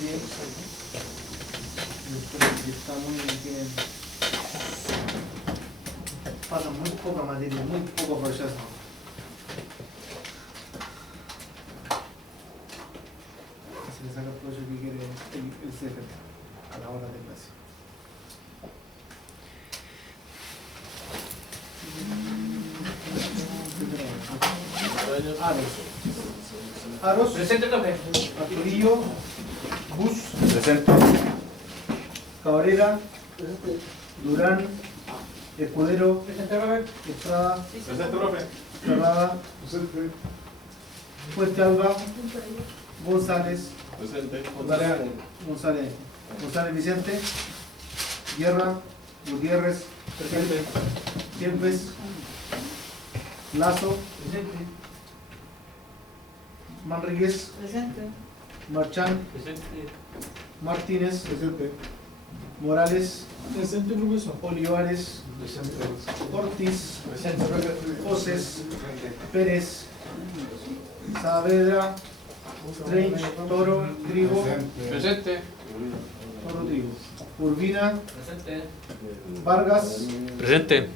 bien. Y está muy bien. Pasa muy poca materia, muy poco proceso. Se le saca el proceso que quiere el CFP a la hora de clase. Aros. Presente, profe. Arturillo. Bus. Presente. Cabrera. Durán. Escudero. Presente, profe. Estrada. Presente, profe. Ferrada. Fuente Alba. González. Presente. González Vicente. Guerra. Gutiérrez. Presente. Siempes. Lazo. Presente. Manríquez. Presente. Marchán. Presente. Martínez. Presente. Morales. Presente, profesor. Olivares. Ortiz. Joses. Pérez. Saavedra. Trench. Toro. Trigo. Presente. Toro. Trigo. Urbina. Presente. Vargas. Presente.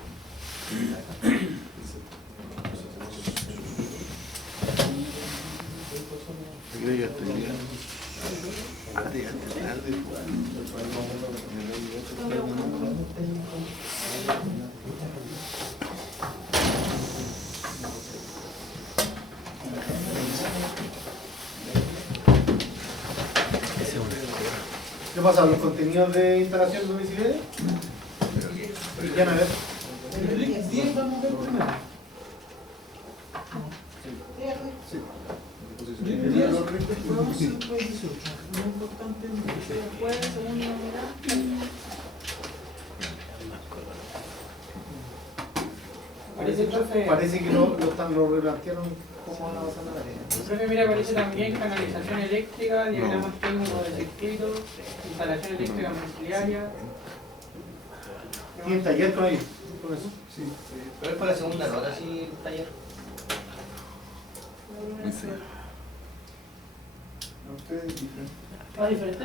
¿Qué pasa? ¿Los contenidos de instalación domiciliaria? Ya no, a ver. El 10 vamos a ver primero. Sí. El 10 lo importante parece que lo replantearon como van a pasar la tarea. Profe, mira, aparece también canalización eléctrica, diagramas técnicos de circuito, instalación eléctrica domiciliaria. ¿Tienen taller con ellos? Con eso. Sí. Pero es para la segunda nota, sí, el taller. ¿A ustedes diferente? ¿Ah, diferente?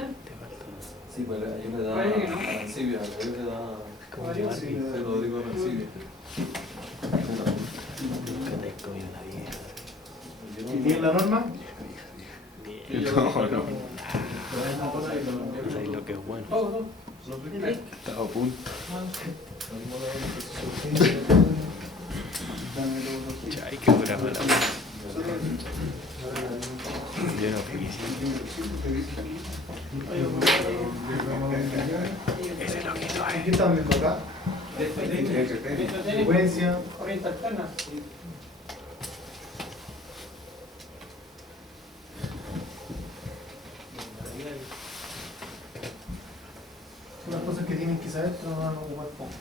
Sí, pues ahí le da Parece que no. Arancibia, ahí le da Sí, le da. Rodrigo Arancibia. ¿Y tienen la norma? Ahí lo que es bueno. Todo, todo. Está a punto. Ay, qué buena palabra. Yo no fui. Ese lo quito ahí. ¿Qué están viendo acá? Frecuencia. Corriente alterna. Son las cosas que tienen que saber, pero no van a ocupar poco.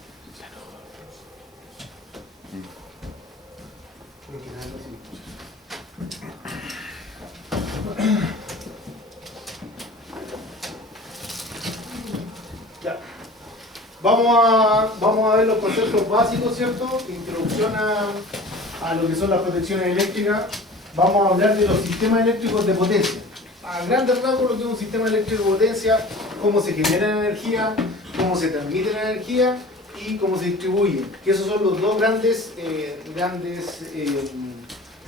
Ya. Vamos a ver los conceptos básicos, ¿cierto? Introducción a lo que son las protecciones eléctricas. Vamos a hablar de los sistemas eléctricos de potencia. A grandes rasgos lo que es un sistema eléctrico de potencia, cómo se genera energía, cómo se transmite la energía y cómo se distribuye. Que esos son los dos grandes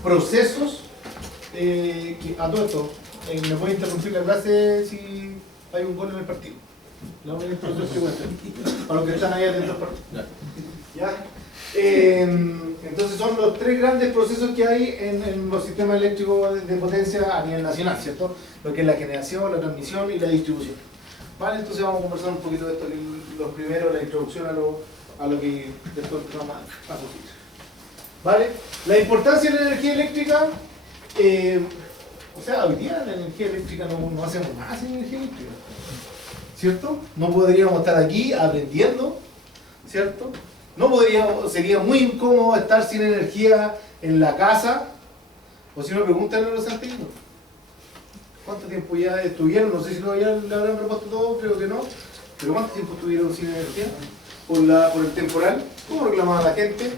procesos a todo esto. Me puede interrumpir la clase si hay un gol en el partido. La voy a introducir para los que están ahí adentro del partido. ¿Ya? Entonces son los tres grandes procesos que hay en los sistemas eléctricos de potencia a nivel nacional, ¿cierto? Lo que es la generación, la transmisión y la distribución. ¿Vale? Entonces vamos a conversar un poquito de esto, los primeros, la introducción a lo que después vamos a discutir. ¿Vale? La importancia de la energía eléctrica, o sea, hoy día la energía eléctrica no hacemos nada sin energía eléctrica, ¿cierto? No podríamos estar aquí aprendiendo, ¿cierto? No podríamos, sería muy incómodo estar sin energía en la casa, o si no, pregúntenle a los santiaguinos. ¿Cuánto tiempo ya estuvieron? No sé si todavía le habrán repuesto todo, creo que no. Pero ¿cuánto tiempo estuvieron sin energía? Por el temporal. ¿Cómo reclamaba la gente?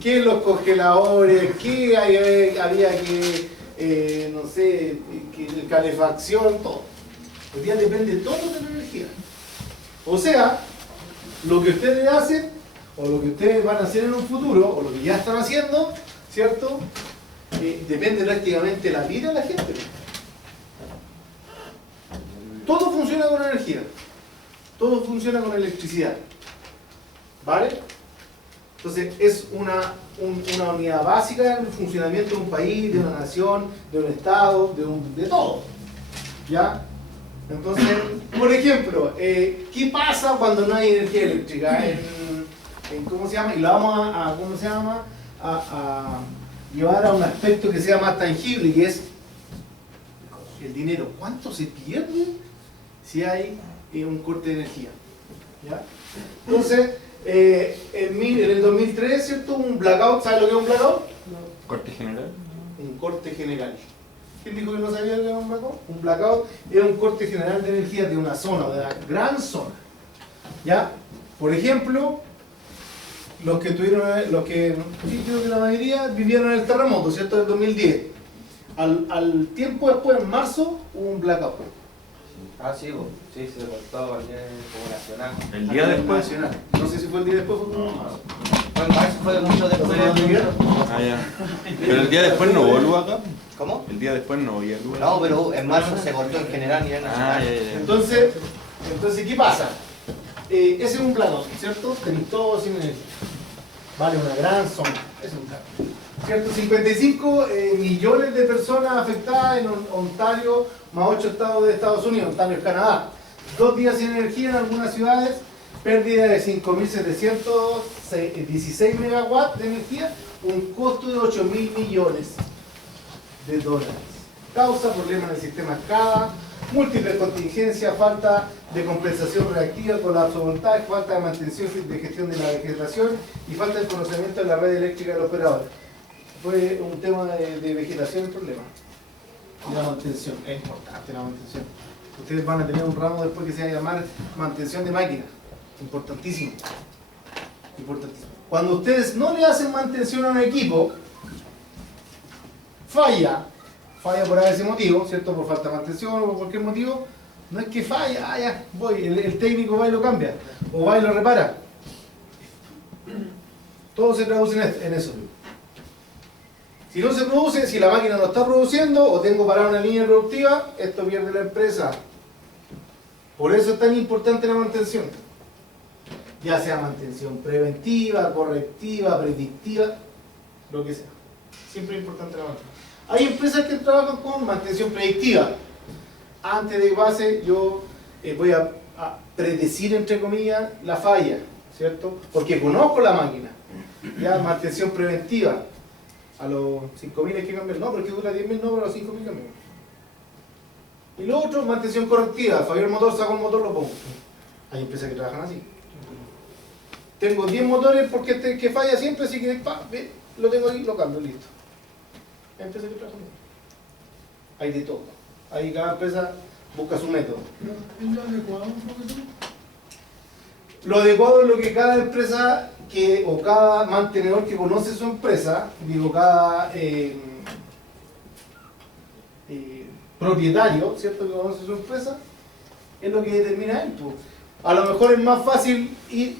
¿Qué los congeladores? ¿Qué había que, no sé, que calefacción? Todo. Hoy día depende todo de la energía. O sea, lo que ustedes hacen, o lo que ustedes van a hacer en un futuro, o lo que ya están haciendo, ¿cierto? Depende prácticamente de la vida de la gente. Todo funciona con energía. Todo funciona con electricidad. ¿Vale? Entonces es una unidad básica en el funcionamiento de un país, de una nación, de un estado, de todo. ¿Ya? Entonces, por ejemplo, ¿qué pasa cuando no hay energía eléctrica? ¿Cómo se llama? Y lo vamos ¿cómo se llama? A llevar a un aspecto que sea más tangible, y es el dinero. ¿Cuánto se pierde si hay un corte de energía? ¿Ya? Entonces, en el 2003, ¿cierto? Un blackout. ¿Sabes lo que es un blackout? ¿Corte general? Un corte general. ¿Quién dijo que no sabía lo que era un blackout? Un blackout era un corte general de energía de una zona, de una gran zona. ¿Ya? Por ejemplo, los que sí, creo que la mayoría vivieron en el terremoto, ¿cierto? Del 2010. Al tiempo después, en marzo, hubo un blackout. Ah, sí, sí, se cortó como nacional. ¿El día después? Nacional. No sé si fue el día después o fue en marzo. Fue en marzo, fue mucho después. Ah, ya. Pero el día después no hubo luz acá. ¿Cómo? El día después no había luz. No, pero en marzo se cortó en general a nivel Ah, nacional. ya, ya. Entonces, ¿qué pasa? Ese es un blackout, ¿cierto? Tenéis todo sin energía. Vale, una gran zona. Ese es un blackout. ¿Cierto? 55 millones de personas afectadas en Ontario, más 8 estados de Estados Unidos, Ontario es Canadá. 2 días sin energía en algunas ciudades, pérdida de 5.716 megawatts de energía, un costo de 8.000 millones de dólares. Causa problemas en el sistema SCADA, múltiples contingencias, falta de compensación reactiva, colapso de voltaje, falta de mantención de gestión de la vegetación y falta de conocimiento de la red eléctrica del operador. Fue un tema de vegetación el problema. Y la mantención, es importante la mantención. Ustedes van a tener un ramo después que se va a llamar mantención de máquinas. Importantísimo. Importantísimo. Cuando ustedes no le hacen mantención a un equipo, falla por ese motivo, ¿cierto? Por falta de mantención o por cualquier motivo, no es que falla, ya, voy, el técnico va y lo cambia, o va y lo repara. Todo se traduce en eso. Si no se produce, si la máquina no está produciendo o tengo parada una línea productiva, esto pierde la empresa. Por eso es tan importante la mantención. Ya sea mantención preventiva, correctiva, predictiva, lo que sea. Siempre es importante la mantención. Hay empresas que trabajan con mantención predictiva. Antes de base yo voy a predecir, entre comillas, la falla, ¿cierto? Porque conozco la máquina. Ya, mantención preventiva. A los 5.000 hay que cambiar, no, porque dura 10.000, no, pero a los 5.000 cambiamos. Y lo otro, mantención correctiva, falló el motor, saco el motor, lo pongo. Hay empresas que trabajan así. Tengo 10 motores porque que falla siempre, así que lo tengo ahí, lo cambio, listo. Hay empresas que trabajan así. Hay de todo. Ahí cada empresa busca su método. ¿Es lo adecuado, profesor? Lo adecuado es lo que cada empresa o cada mantenedor que conoce su empresa, digo, cada propietario, ¿cierto?, que conoce su empresa, es lo que determina él. Pues. A lo mejor es más fácil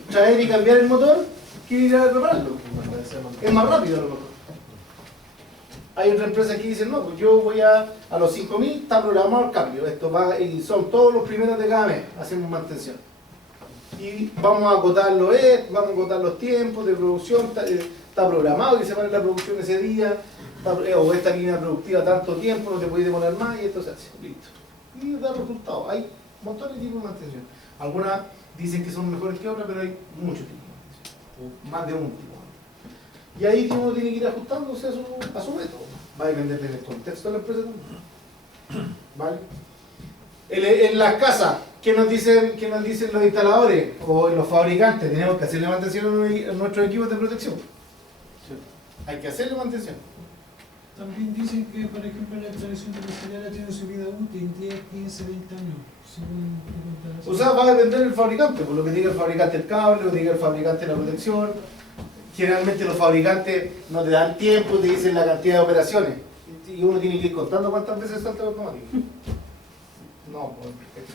traer y cambiar el motor que ir a repararlo. Es más rápido a lo mejor. Hay otras empresas que dicen, no, pues yo voy a los 5.000, está programado el cambio, esto va, y son todos los primeros de cada mes, hacemos mantención. Y vamos a acotar vamos a acotar los tiempos de producción, está programado que se pare la producción ese día, o esta línea productiva tanto tiempo, no te puedes demorar más, y esto se hace, listo. Y da resultados. Hay montones de tipos de mantención. Algunas dicen que son mejores que otras, pero hay muchos tipos de mantención, más de un tipo. Y ahí uno tiene que ir ajustándose a su método. Va a depender del contexto de la empresa también. ¿Vale? En las casas, ¿qué nos dicen los instaladores o los fabricantes? Tenemos que hacerle mantención a nuestros equipos de protección. Hay que hacerle mantención. También dicen que, por ejemplo, la instalación de la tiene su vida útil, 10, 15, 20 años. O sea, va a depender del fabricante, por lo que diga el fabricante el cable, lo que diga el fabricante la protección. Generalmente los fabricantes no te dan tiempo, te dicen la cantidad de operaciones. Y uno tiene que ir contando cuántas veces salta el automático. No,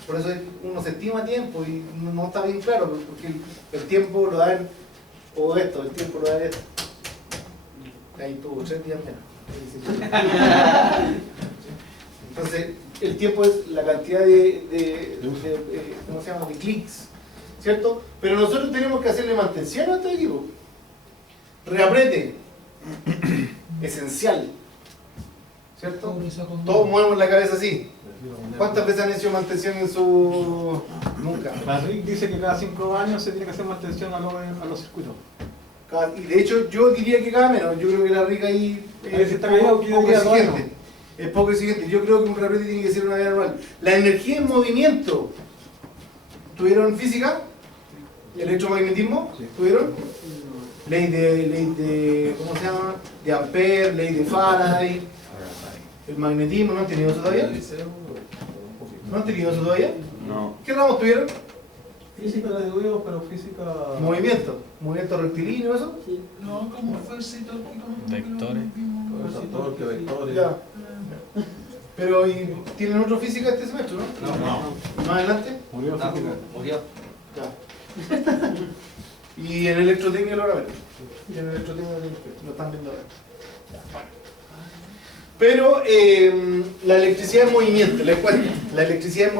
por eso uno se estima tiempo y no está bien claro, porque el tiempo lo da o esto, el tiempo lo da esto. Ahí tuvo 3 días menos. Entonces, el tiempo es la cantidad ¿cómo se llama? De clics, ¿cierto? Pero nosotros tenemos que hacerle mantención a este equipo. Reaprete, esencial, ¿cierto? Todos movemos la cabeza así. ¿Cuántas veces han hecho mantención en su...? Nunca. La RIC dice que cada 5 años se tiene que hacer mantención a los circuitos. Y de hecho yo diría que cada menos. Yo creo que la RIC ahí Ahí se está callado, que yo poco diría 2 años. exigente. Es poco exigente. Yo creo que un reaprete tiene que ser una vez anual. La energía en movimiento. ¿Tuvieron física? ¿Electromagnetismo? Sí. ¿Tuvieron? Ley de ¿cómo se llama? De Ampere, ley de Faraday. El magnetismo, ¿no han tenido eso todavía? ¿No han tenido eso todavía? No. ¿Qué ramos tuvieron? Física la digo, pero física... Movimiento rectilíneo, eso. No, como fuerza y todo. Vectores. Torque, vectores... Ya. Pero ¿y tienen otra física este semestre, no? No. ¿Más adelante? Murió No, física. murió. Ya. Y en electrotecnia lo van a ver. Y en electrotecnia lo están viendo ahora. Pero la electricidad es movimiento, les cuento. La electricidad es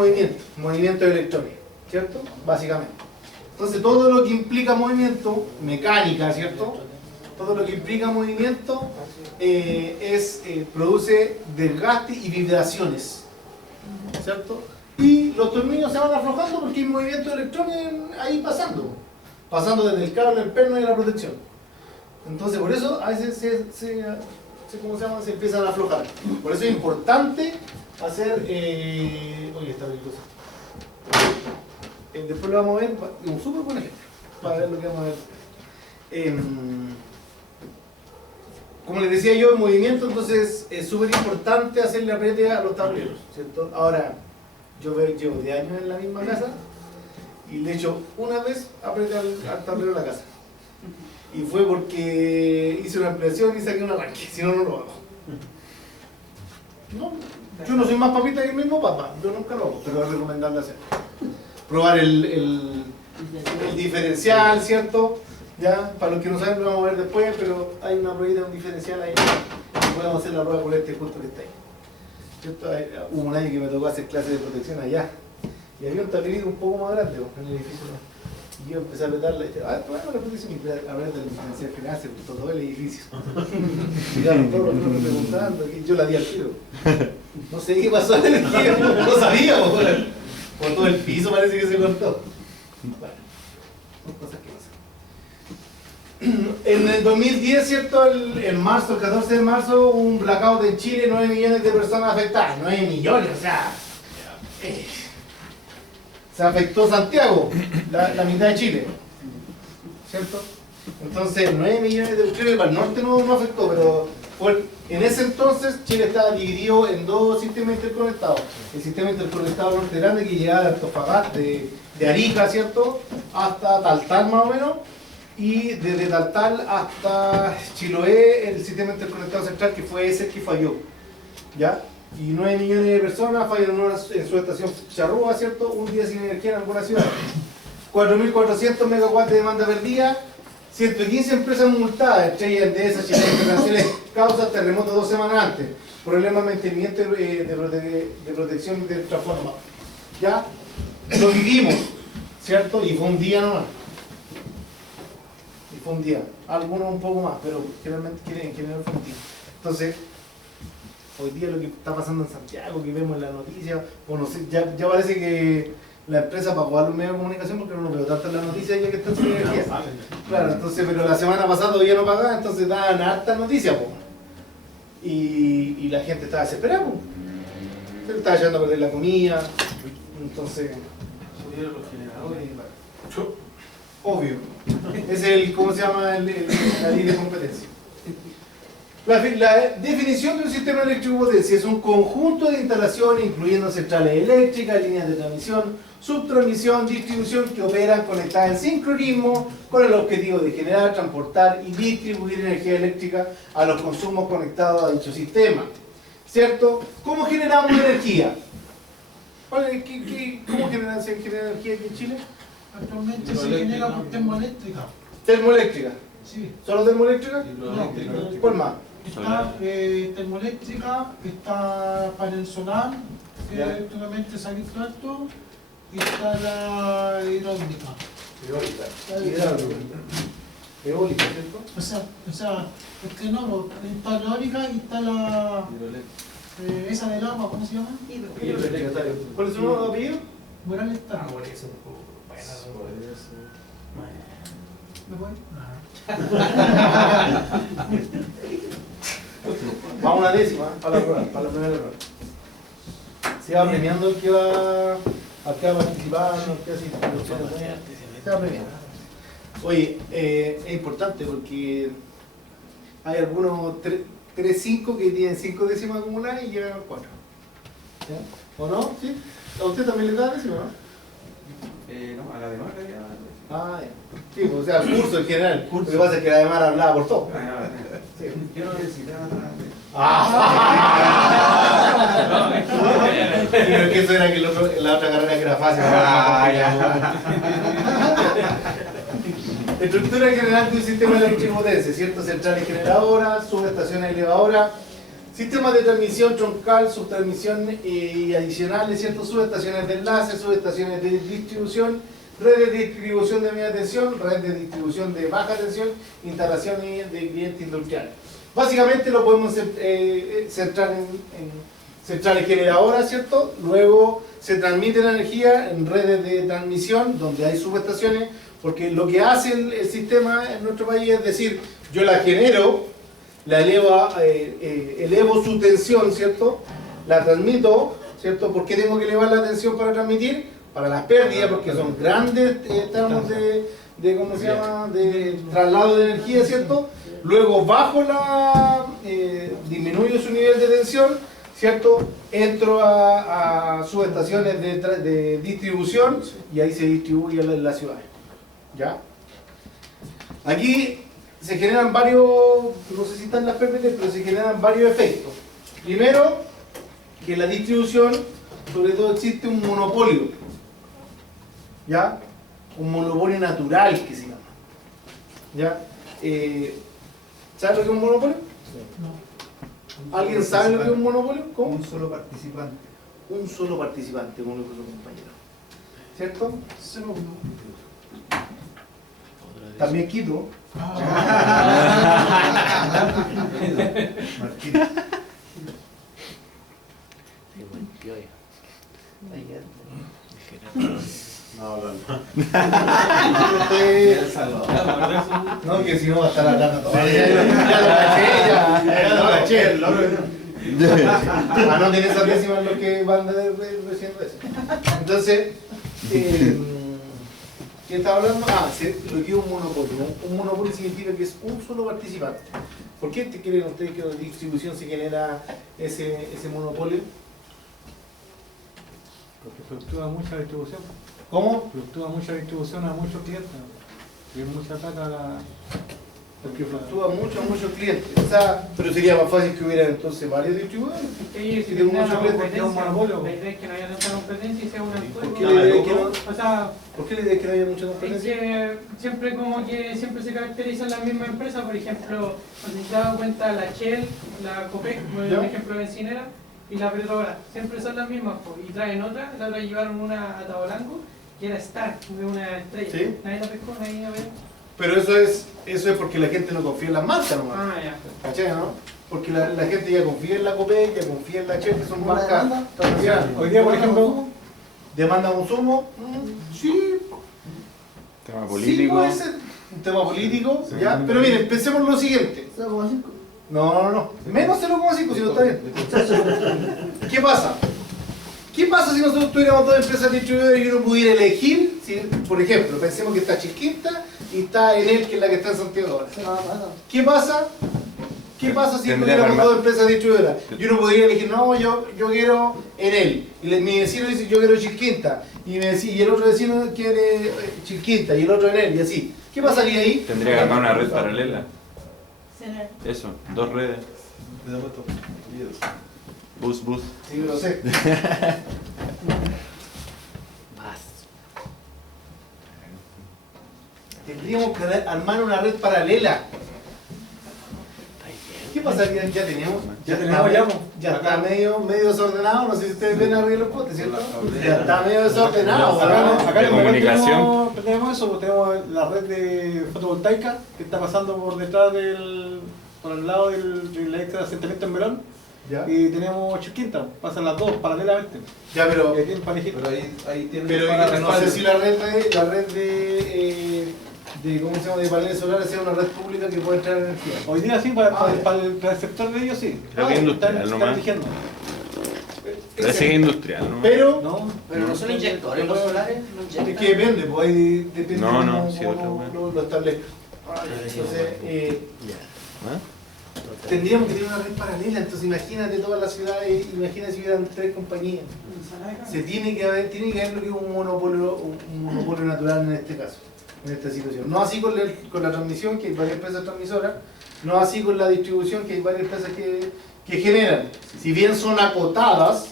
movimiento de electrones, ¿cierto? Básicamente. Entonces todo lo que implica movimiento, mecánica, ¿cierto? Todo lo que implica movimiento produce desgaste y vibraciones, ¿cierto? Y los tornillos se van aflojando porque hay movimiento de electrones ahí pasando desde el cable, el perno y la protección. Entonces por eso a veces ¿cómo se llama? Se empiezan a aflojar. Por eso es importante hacer... oye, está bien cosa. Después lo vamos a ver, un súper buen ejemplo, para ver lo que vamos a ver. Como les decía yo, en movimiento, entonces es súper importante hacerle apriete a los tableros, ¿cierto? Ahora, yo llevo 10 años en la misma casa y le echo una vez apriete al tablero de la casa. Y fue porque hice una ampliación y saqué un arranque, si no, no lo hago. No, yo no soy más papita que el mismo papa, yo nunca lo hago, pero es recomendable hacer. Probar el diferencial, ¿cierto? Ya, para los que no saben lo vamos a ver después, pero hay una pruebita de un diferencial ahí. Y podemos hacer la prueba con este justo que está ahí. ¿Cierto? Hubo un año que me tocó hacer clases de protección allá. Y había un tablerito un poco más grande en el edificio. Y yo empecé a apretarla y dije, bueno, la protección y apretar el diferencial final, se puso todo el edificio. Llegaron todos los que me preguntando, y yo la di al tiro. No sé qué pasó, no sabía, por todo el piso parece que se cortó. Bueno, son cosas que pasan. En el 2010, ¿cierto? El 14 de marzo, hubo un blackout en Chile, 9 millones de personas afectadas. 9 millones, o sea... se afectó Santiago, la mitad de Chile, ¿cierto? Entonces 9 millones de... Creo que para el norte no afectó, pero en ese entonces Chile estaba dividido en 2 sistemas interconectados. El sistema interconectado norte grande que llegaba de Antofagasta, de Arica, ¿cierto? Hasta Taltal más o menos. Y desde Taltal hasta Chiloé, el sistema interconectado central, que fue ese que falló, ¿ya? Y 9 millones de personas fallan en su estación Charrúa, ¿cierto? Un día sin energía en alguna ciudad. 4.400 megawatts de demanda perdida, 115 empresas multadas, entre ellas Endesa, Chile Internacionales, causa terremoto 2 semanas antes, problemas de mantenimiento de protección del transformador. ¿Ya? Lo vivimos, ¿cierto? Y fue un día nomás. Y fue un día. Algunos un poco más, pero generalmente fue un día. Entonces, hoy día lo que está pasando en Santiago, que vemos en la noticia, o no sé, ya parece que la empresa pagó a los medios de comunicación porque no veo tanto en la noticia ya que está sin energía. Claro, entonces, pero la semana pasada todavía no pagaba, entonces daban harta noticia, po. Y la gente estaba desesperada, po. Se le estaba echando a perder la comida, entonces subieron los generadores, obvio. Es ¿cómo se llama? La ley de competencia. La definición de un sistema eléctrico potencia es un conjunto de instalaciones, incluyendo centrales eléctricas, líneas de transmisión, subtransmisión, distribución, que operan conectadas en sincronismo con el objetivo de generar, transportar y distribuir energía eléctrica a los consumos conectados a dicho sistema. ¿Cierto? ¿Cómo generamos energía? ¿Cómo se genera energía aquí en Chile? Actualmente se genera por termoeléctrica. Termoeléctrica. Sí. ¿Solo termoeléctrica? Hidroeléctrica. ¿Cuál más? Está termoeléctrica, está panel solar, que Ya. actualmente se ha visto alto, y está la hidráulica. Eólica, ¿cierto? O sea, es que no, está la eólica y está la Hidroeléctrica. esa del agua, ¿cómo se llama? ¿Cuál es su apellido? Morales está. Podría ser. ¿Me voy? Vamos a una décima, para la prueba, para la primera prueba. Se va premiando el que va a participar, el que hace introducciones. Se va premiando. Oye, es importante porque hay algunos 3-5 que tienen 5 décimas acumuladas y llegan a 4. ¿Ya? ¿O no? ¿Sí? ¿A usted también le da décima, no? No, a la demás le había. Ah, ya. Sí, o sea, el curso en general. Lo que pasa es que la demás hablaba por todo. Sí. Yo no necesitaba nada. Pero es que eso era que la otra carrera que era fácil. Estructura general de un sistema eléctrico potencia, ¿cierto? Centrales generadoras, subestaciones elevadoras, sistemas de transmisión troncal, subtransmisión y adicionales, ¿cierto? Subestaciones de enlace, subestaciones de distribución, redes de distribución de media tensión, redes de distribución de baja tensión, instalaciones de clientes industriales. Básicamente lo podemos centrar en centrales generadoras, ¿cierto? Luego se transmite la energía en redes de transmisión, donde hay subestaciones, porque lo que hace el sistema en nuestro país es decir, yo la genero, la elevo su tensión, ¿cierto? La transmito, ¿cierto? ¿Por qué tengo que elevar la tensión para transmitir? Para las pérdidas, porque son grandes tramos ¿cómo se llama? De traslado de energía, ¿cierto? Luego bajo disminuyo su nivel de tensión, ¿cierto? Entro a subestaciones de distribución y ahí se distribuye en las ciudades. ¿Ya? Aquí se generan varios, no sé si están las PPT, pero se generan varios efectos. Primero, que en la distribución, sobre todo existe un monopolio. ¿Ya? Un monopolio natural que se llama. ¿Ya? ¿Sabe lo que es un monopolio? No. ¿Alguien sabe lo que es un monopolio? ¿Cómo? Un solo participante. Un solo participante, como lo dijo su compañero. ¿Cierto? 0-1. También Quito. Martín. No, que si no va a estar hablando todo. Ya lo caché. No tiene esas décimas los que van recién eso. Entonces, ¿qué estaba hablando? Lo que es un monopolio. Un monopolio significa que es un solo participante. ¿Por qué creen ustedes que en la distribución se genera ese monopolio? Porque fluctúa mucha distribución. ¿Cómo? Fluctúa mucha distribución a muchos clientes. Y es mucha plata la... Porque fluctúa mucho a muchos clientes. O sea, pero sería más fácil que hubiera entonces varios distribuidores. Sí, Si tengo muchos clientes, competencia, un monopolio. la idea es que no haya tanta competencia y sea una ¿Por qué la idea es que no? O sea, ¿Por qué la idea es que no haya mucha es competencia? que siempre como que siempre se caracterizan las mismas empresas, por ejemplo, no sé si te has dado cuenta, la Shell, la Copec, por ¿Ya? ejemplo, bencinera, y la Petrobras, siempre son las mismas, po, y traen otra, la otra llevaron una a Tabolango, que era Star, de una estrella. ¿Sí? Nadie la pescó, nadie la ve. Pero eso es porque la gente no confía en las marcas nomás. Ah, ya. ¿Cachai, no? Porque la gente ya confía en la Copec, ya confía en la Shell, que son marcas tradicionales. Hoy día, por ejemplo, ¿Demanda consumo? Sí. Tema Sí, político. puede ser un tema político, ¿ya? Pero miren, pensemos lo siguiente. No. Menos 0,5 si no está bien. ¿Qué pasa? ¿Qué pasa si nosotros tuviéramos dos empresas distribuidoras y uno pudiera elegir? Si, por ejemplo, pensemos que está Chiquinta y está Enel, que es la que está en Santiago ahora. ¿Qué pasa? ¿Qué pasa si Tendría tuviéramos que armar- dos empresas distribuidoras? Y uno podría elegir, no, yo quiero Enel. Y mi vecino dice, yo quiero Chiquinta. Y el otro vecino quiere Chiquinta y el otro Enel, y así. ¿Qué pasaría ahí? Tendría que armar una red paralela. Eso, dos redes. Bus. Sí, lo sé. Tendríamos que armar una red paralela. ¿Qué pasa? Ya tenemos. Ya está medio desordenado. No sé si ustedes ven arriba los potes, ¿cierto? Ya está medio desordenado. Acá De en el comunicación. tenemos eso, pues tenemos la red de fotovoltaica que está pasando por detrás por el lado del asentamiento en Verón. Ya, Y tenemos Churquinta, pasan las dos paralelamente. ya, pero Que tienen parejito. Pero ahí tienen Pero para no sé si la red de ¿cómo se llama? De paneles solares sea una red pública que puede traer energía. Hoy día sí, para el sector de ellos sí. Creo que industrial están nomás. exigiendo. Parece que es industrial, ¿no? Pero ¿No? Pero no son inyectores los solares, no es inyectan. que depende, pues ahí depende No, no, cómo sí, otra uno wea. lo establezca. Entonces, ¿Ah? tendríamos que tener una red paralela, entonces imagínate todas las ciudades, imagínate si hubieran 3 compañías. Tiene que haber lo que es un monopolio natural en este caso, en esta situación. No así con la transmisión, que hay varias empresas transmisoras, no así con la distribución, que hay varias empresas que generan. Si bien son acotadas,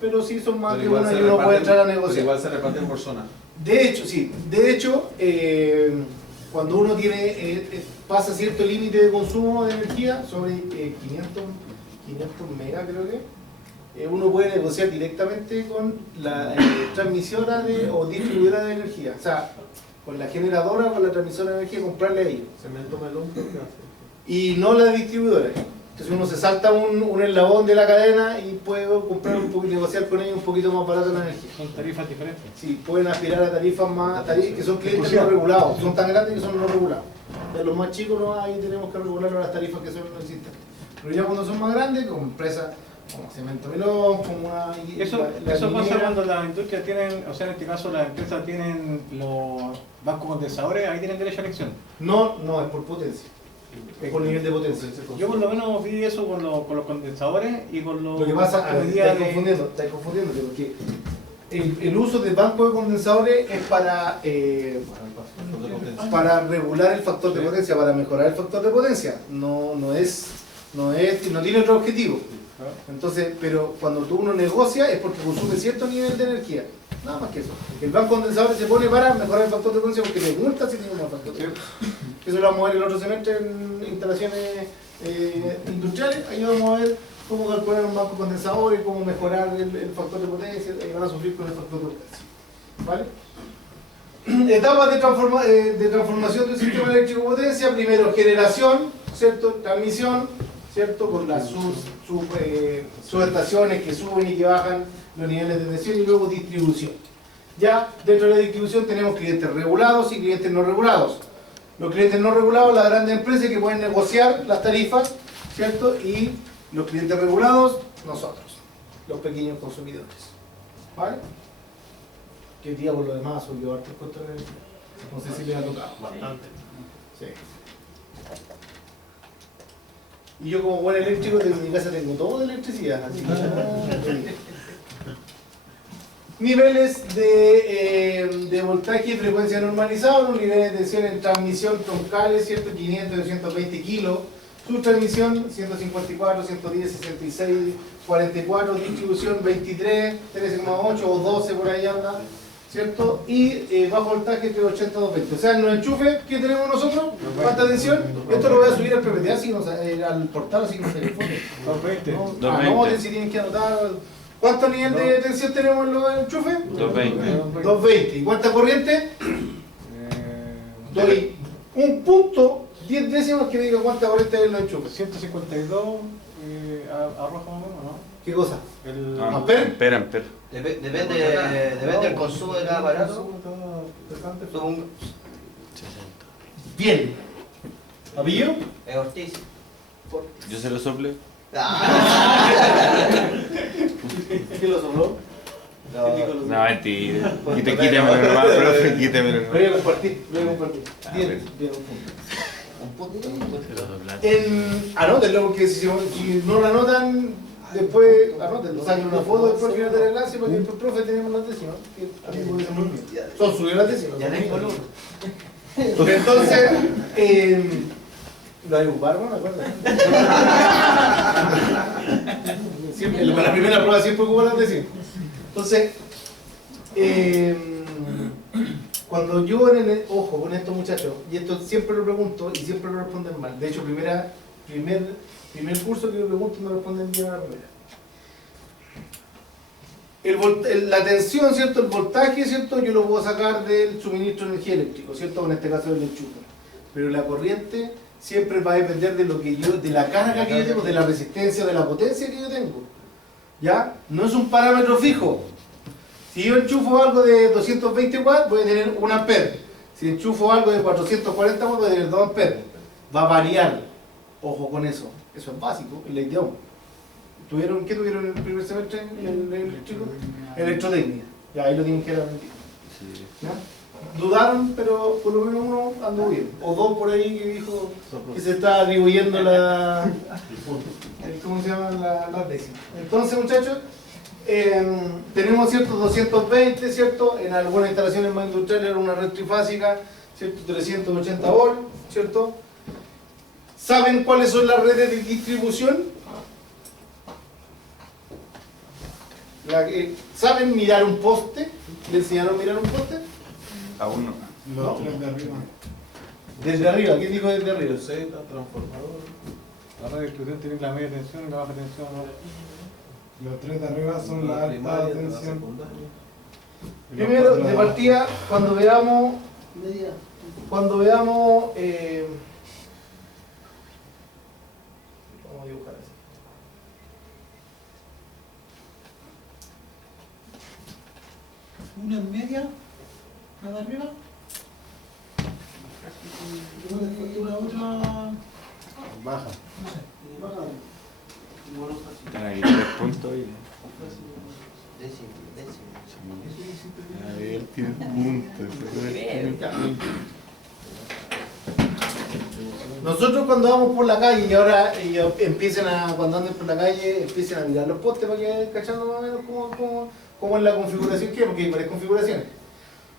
pero sí son más de una y uno puede entrar a negociar. Igual se reparten por zona. De hecho, sí. De hecho, cuando uno pasa cierto límite de consumo de energía, sobre 500 megas creo que, uno puede negociar directamente con la transmisora o distribuidora de energía. O sea, con la generadora o con la transmisora de energía, comprarle a ellos. Cemento melón, ¿qué hace? Y no la distribuidora. Entonces uno se salta un eslabón de la cadena y puede comprar negociar con ellos un poquito más barato la energía. Son tarifas diferentes. Sí, pueden aspirar a tarifas que son clientes no regulados, son tan grandes que son no regulados. De los más chicos no, ahí tenemos que regular las tarifas que son no existen. Pero ya cuando son más grandes, como empresas como Cemento Melón, como una... Eso pasa minera. cuando las industrias tienen, o sea, en este caso las empresas tienen los bancos condensadores, ahí tienen derecho a elección. No, es por potencia. Es por nivel de potencia. Yo por lo menos vi eso con los condensadores y con los... Lo que pasa, bancos de medida estás confundiéndote, porque el uso de bancos de condensadores es para regular el factor de potencia, para mejorar el factor de potencia. No tiene otro objetivo. Entonces, pero cuando uno negocia es porque consume cierto nivel de energía. Nada más que eso. El banco condensador se pone para mejorar el factor de potencia porque le multa si tiene un mal factor de potencia. Eso lo vamos a ver el otro semestre en instalaciones industriales. Ahí vamos a ver cómo calcular un banco condensador y cómo mejorar el factor de potencia. Ahí van a sufrir con el factor de potencia. ¿Vale? Etapas de transformación del sistema eléctrico de potencia. Primero, generación, ¿cierto? Transmisión, ¿cierto? Con las subestaciones que suben y que bajan los niveles de tensión, y luego distribución. Ya dentro de la distribución tenemos clientes regulados y clientes no regulados. Los clientes no regulados, las grandes empresas que pueden negociar las tarifas, ¿cierto? Y los clientes regulados, nosotros, los pequeños consumidores. ¿Vale? Que hoy día por lo demás subió harto el costo de energía. No sé si les ha tocado. Bastante. Sí. Y yo como buen eléctrico de mi casa tengo todo de electricidad, así que... Niveles de voltaje y frecuencia normalizados, los niveles de tensión en transmisión troncales, ¿cierto? 500 y 220 kilos, subtransmisión 154, 110, 66, 44, distribución 23, 13,8 o 12 por ahí anda, ¿cierto? Y bajo voltaje entre 80 y 220. O sea, en los enchufes que tenemos nosotros, ¿cuánta tensión? Esto lo voy a subir al PPTA, así, al portal, así como teléfono. 220. No, anoten si tienen que anotar. ¿Cuánto nivel de tensión tenemos en los enchufes? 220. 220. ¿Y cuánta corriente? Doy un punto, 10 décimas que diga cuánta corriente hay en los enchufes. 152 arroja más o menos, ¿no? ¿Qué cosa? El ¿Ampere? Depende del consumo de cada aparato. Son Bien. ¿Apillo? es Ortiz. Yo se lo sople. ¿Qué lo sopló? No, mentira. Quítemelo nomás, profe, quítemelo Lo voy a nomás. compartir, lo voy a compartir. Bien, un punto. Anótenlo, porque si no lo anotan, después anótenlo, saquen una foto después al final de la clase para que el profe tenemos las décimas. Que a mí me parece muy bien. Son subió las décimas. Ya no hay color. Entonces, lo hay un barba, ¿me acuerdo? Siempre, para la primera prueba siempre ocupan las décimas. Entonces, Cuando yo ojo con estos muchachos, y esto siempre lo pregunto y siempre lo responden mal. De hecho, primer curso que lo pregunto me responden bien a la primera. La tensión, ¿cierto? El voltaje, ¿cierto? Yo lo puedo sacar del suministro de energía eléctrica, ¿cierto? En este caso del enchufe. Pero la corriente siempre va a depender de lo que yo, de la carga que yo tengo, de la resistencia, de la potencia que yo tengo. ¿Ya? No es un parámetro fijo. Si yo enchufo algo de 220 watts, voy a tener 1 ampere. Si enchufo algo de 440 watts, voy a tener 2 amperes. Va a variar. Ojo con eso. Eso es básico, en la idea. ¿Qué tuvieron en el primer semestre en el eléctrico? Electrotecnia. Ya, ahí lo tienen que haber aprendido. ¿Ya? Dudaron, pero por lo menos uno andó bien. O dos por ahí que dijo que se está atribuyendo ¿cómo se llama? La décima. Entonces, muchachos, tenemos, ¿cierto? 220, ¿cierto? En algunas instalaciones más industriales era una red trifásica, ¿cierto? 380 volts, ¿cierto? ¿Saben cuáles son las redes de distribución? ¿Saben mirar un poste? ¿Le enseñaron a mirar un poste? Aún no. No. Los tres de arriba. Desde arriba, ¿quién dijo desde arriba? Z, transformador. La red de distribución tiene la media tensión y la baja tensión, ¿no? Los tres de arriba son la alta primaria, la tensión. secundaria. Primero, de partida, cuando veamos, vamos a dibujar así. Una en media, la de arriba. Y la otra, Baja. no sé, baja. Están aquí 3 puntos y... A ver, tiene puntos. Nosotros cuando vamos por la calle y ahora cuando anden por la calle, empiecen a mirar los postes para que vayan cachando más o menos cómo es la configuración que hay, porque hay varias configuraciones.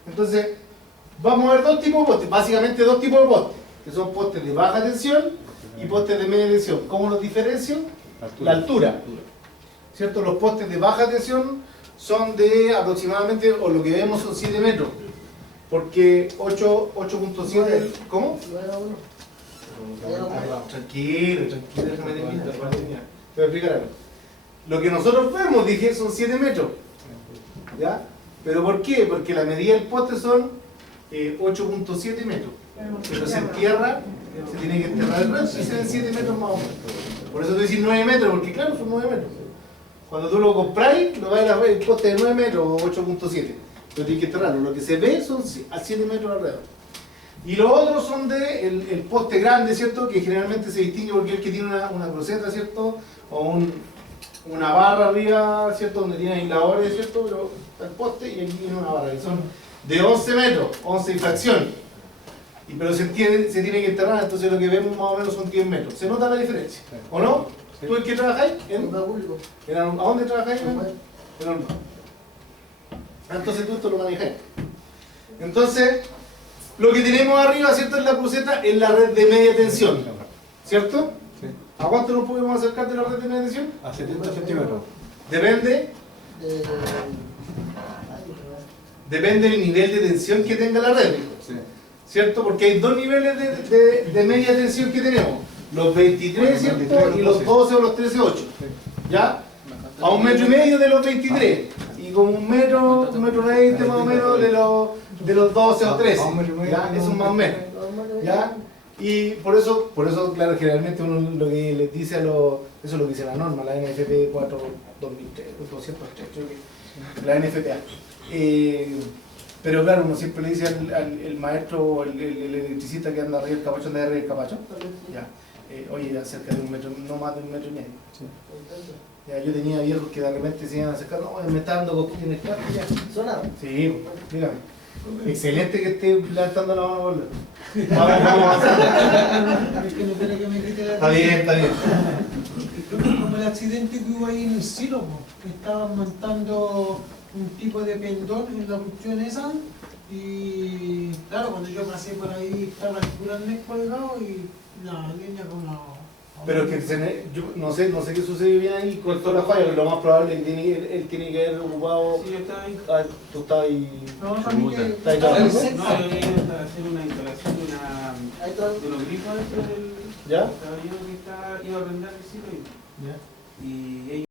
Entonces, vamos a ver dos tipos de postes, básicamente dos tipos de postes, que son postes de baja tensión y postes de media tensión. ¿Cómo los diferencio? La altura. ¿Cierto? Los postes de baja tensión son de aproximadamente, o lo que vemos son 7 metros, porque 8.7, ¿cómo? Tranquilo, déjame terminar. Te voy a explicar algo. Lo que nosotros vemos, dije, son 7 metros. ¿Ya? ¿Pero por qué? Porque la medida del poste son 8.7 metros. Pero se entierra, se tiene que enterrar el resto y se ven 7 metros más o menos. Por eso te voy a decir 9 metros, porque claro, son 9 metros. Cuando tú lo compráis, lo vais a ver el poste de 9 metros o 8.7. Pero tienes que enterrarlo. Lo que se ve son a 7 metros alrededor. Y los otros son de el poste grande, ¿cierto? Que generalmente se distingue porque es el que tiene una cruceta, ¿cierto? O una barra arriba, ¿cierto? Donde tiene aisladores, ¿cierto? Pero está el poste y aquí tiene una barra, que son de 11 metros, 11 y fracción. Pero se tiene que enterrar, entonces lo que vemos más o menos son 10 metros. ¿Se nota la diferencia? ¿O no? ¿Tú en qué trabajáis? ¿A dónde trabajáis? En Olmo. Entonces tú esto lo manejáis. Entonces, lo que tenemos arriba, ¿cierto? En la cruceta es la red de media tensión, ¿cierto? Sí. ¿A cuánto nos podemos acercar de la red de media tensión? A 70 centímetros. Depende del nivel de tensión que tenga la red, Sí. ¿cierto? Porque hay dos niveles de media tensión que tenemos, los 23, ¿cierto? Y los 12 o los 13.8, ¿ya? A 1,5 metros de los 23 y como 1,20 metros más o menos de los 12 o 13, ¿ya? Eso es más o menos, ¿ya? Y por eso, claro, generalmente uno lo que les dice eso es lo que dice la norma, la NFP 4 2003, 203, creo que, la NFPA. Pero claro, uno siempre le dice al maestro o el electricista que anda arriba del capacho, anda arriba del capacho, ya, oye, acerca de 1 metro, no más de 1,5 metros. Sí. Ya, yo tenía viejos que de repente se iban a acercar, no, me está dando cosquillas en el carro, ya. ¿Sonaba? Sí, dígame. Excelente que esté levantando la mano a volver. Vamos avanzando. Es que no quiere que me quite la Está bien. Como el accidente que hubo ahí en el silo, que estaban montando un tipo de pendón en la cuestión esa, y claro, cuando yo pasé por ahí estaba el puro colgado y la línea con Pero que yo no sé qué sucedió bien ahí con toda la falla, pero lo más probable es que él tiene que haber ocupado. Sí, yo estaba ahí. Ah, tú estabas ahí. No, para mí que Está ahí estaba trabajando. cerca. No, yo iba a hacer una instalación Ahí está. de los grifos dentro del. ¿Ya? Estaba yo que iba a arrendar el sitio Ya. y ellos